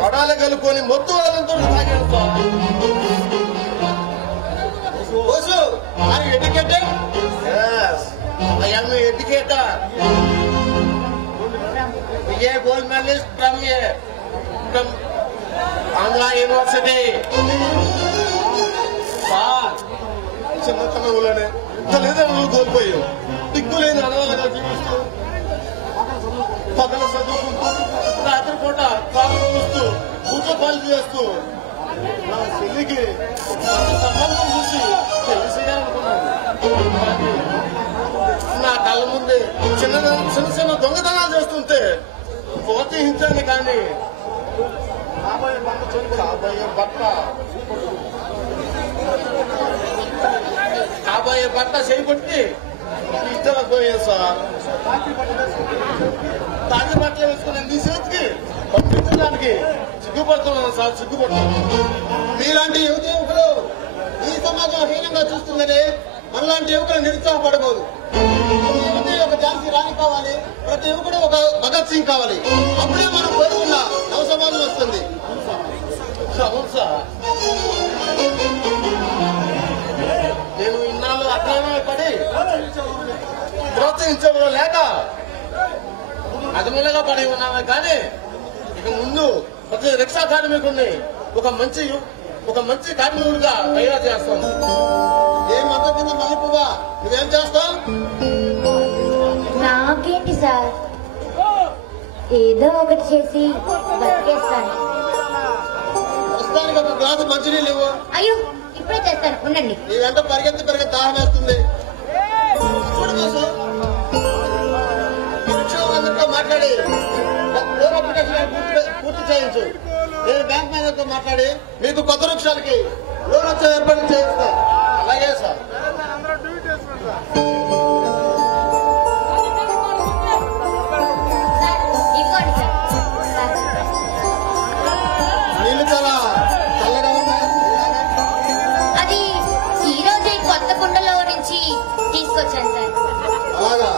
పడాలి కలుపుకొని మొత్తం వాళ్ళంతా తాగాడు సార్. ఎడ్యుకేటెడ్ ఎడ్యుకేటర్ ये gold medalist from Andhra university చిన్నతనంలోనే తల్లిదండ్రులు కోల్పోయావు దిక్కులేని అనవాళ్ళగా జీవిస్తూ పగల చదువుకుంటూ రాత్రిపూట పాలు చూస్తూ కూర్చోపాలు చేస్తూ నా చెల్లికి సంబంధం చూసి తెలిసేయాలనుకున్నాను. నా కళ్ళ ముందే చిన్న చిన్న దొంగతనాలు చేస్తుంటే ప్రోత్సహించాను. కానీ కాబోయే భర్త చేయబట్టి ఇష్టం పోయాను సార్. తాగి బట్టలు వేసుకునే నీ చేతికి పంపించడానికి సిగ్గుపడుతున్నాను సార్. సిగ్గుపడుతున్నాను. మీలాంటి యువకులు ఈ సమాజం హీనంగా చూస్తుందని మనలాంటి యువకులు నిరుత్సాహపడబోదు. ప్రతి యువతి ఒక ఝాన్సీ రాణి కావాలి, ప్రతి యువకుడు ఒక భగత్ సింగ్ కావాలి. అప్పుడే మనం కోరుకున్న నవ సమాజం వస్తుంది. అవును సార్. నేను ఇన్నాళ్ళు అజ్ఞానమే పడి ప్రోత్సహించడం లేక అదములుగా పడి ఉన్నామే. కానీ ఇక ముందు ప్రతి రిక్షా కార్మికుడిని ఒక మంచి కార్మికుడిగా తయారు చేస్తాం. ఏం అంతకున్న మల్లెపువ్వా, నువ్వేం చేస్తావు? నాకేంటి సార్, ఏదో ఒకటి చేసి బతికేస్తాను. ప్రస్తుతానికి ఒక గ్లాసు మంచినీళ్ళు ఇవ్వు. అయ్యో, ఇప్పుడే చేస్తాను, ఉండండి. నీ వెంట పరిగెత్తి దాహం వేస్తుంది. చూడు కోసం అందరితో మాట్లాడి లోన్ అప్లికేషన్ పూర్తి చేయించు. నేను బ్యాంక్ మేనేజర్తో మాట్లాడి మీకు కొత్త వృక్షాలకి లోన్ వచ్చే ఏర్పాటు చేయిస్తాను. అలాగే సార్. నీళ్ళు చాలా చల్లగా ఉన్నాయి. అది ఈ రోజే కొత్త కుండలో నుంచి తీసుకొచ్చాను సార్. అలాగా,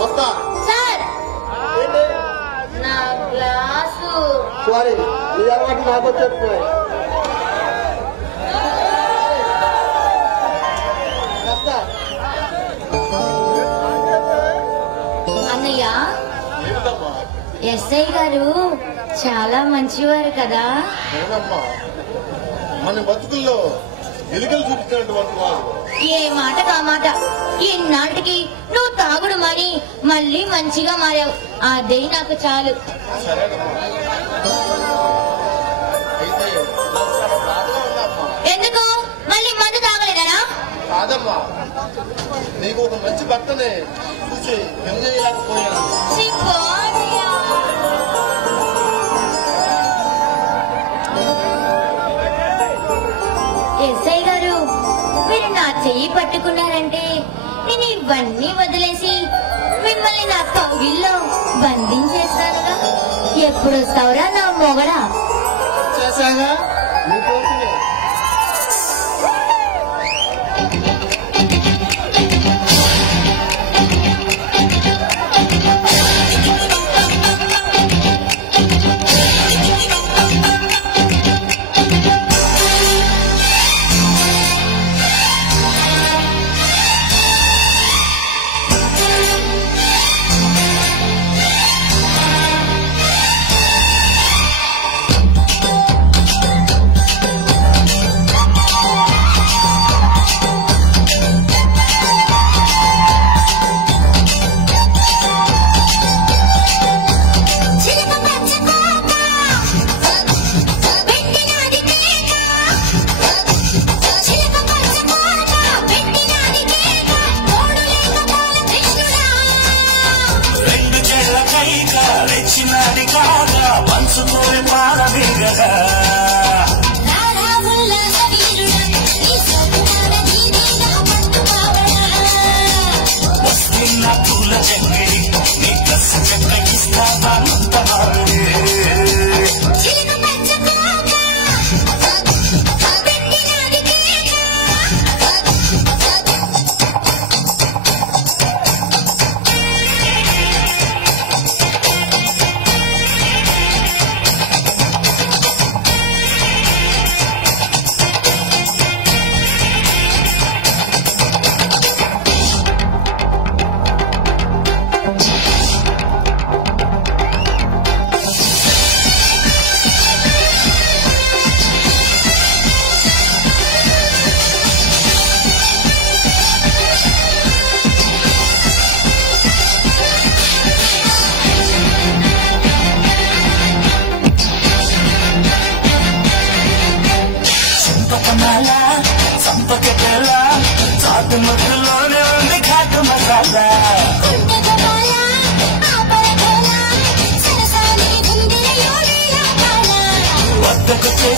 వస్తా సార్. నా గ్లాసు. సారీ, నీ అలవాటు నాకు వచ్చేస్తున్నాయి. అన్నయ్య, ఎస్ఐ గారు చాలా మంచివారు కదా. మన బతుకుల్లో ఎలుకలు చూపించినటువంటి వారు. ఏ మాట కామాట, ఈనాటికి నువ్వు తాగుడు మాని మళ్ళీ మంచిగా మారావు. అదే నాకు చాలు. ఎందుకు మళ్ళీ మందు తాగలేదనా? కాదమ్మా, నీకు ఒక మంచి భర్తనే చూసి ఎంజేయలేకపోయాను. ఎస్ఐ గారు, మీరు నా చెయ్యి పట్టుకున్నారంటే నేను ఇవన్నీ వదిలేసి మిమ్మల్ని నా కౌగిల్లో బంధించేస్తానుగా. ఎప్పుడు వస్తావురా నా మొగడా? చేశాగా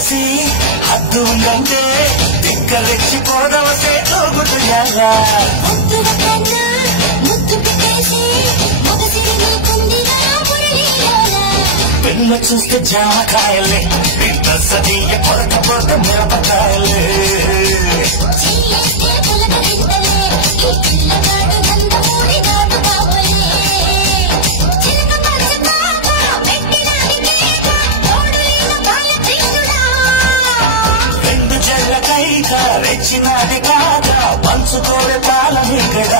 చేసి హద్దు ఉందంటే తిక్కరెచ్చిపోదవసే తోగుతుయాలా పిల్ల చూస్తే జామకాయలే పిల్ల సదీయ కొరకపోతే మిరపకాయలే రెండు జల్లకైక రెచ్చినది కాదా పంచుకోలే పాలమిక్కడ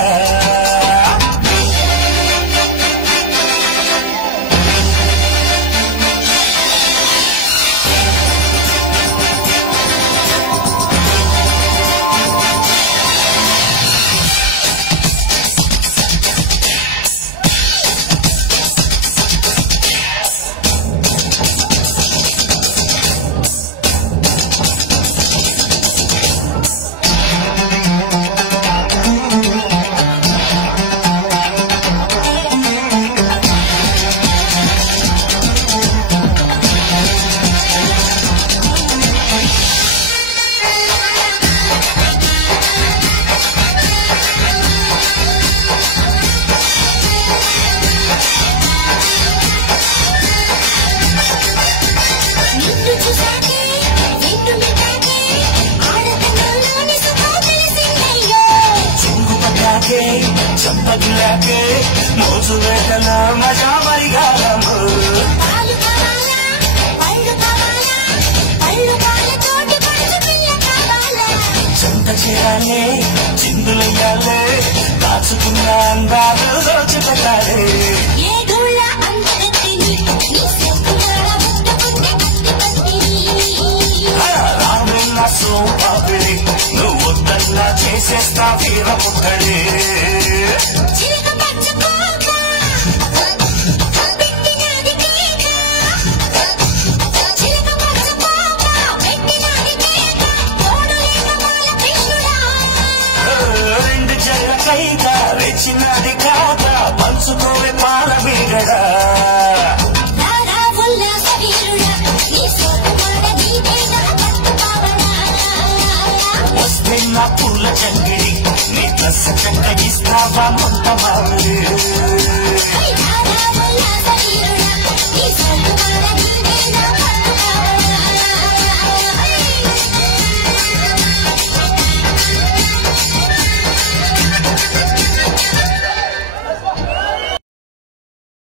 చంపగిలాకే మోజు వేటలో మజా మరిగాలము చెంత చేయాలే చిందులయ్యాలే దాచుకున్న అందాలు దోచిపెట్టాలే రామున్న సోపాపిడి నువ్వు వద్దన్నా చేసేస్తా వీరముక్కడే రెండు జల్లకైక రెచ్చినది కాదా పంచుకోవే పాలమీగడా వస్తే నా పూల చంగిడి నీ డ్రెస్ చక్క ఇస్తావా మొత్తం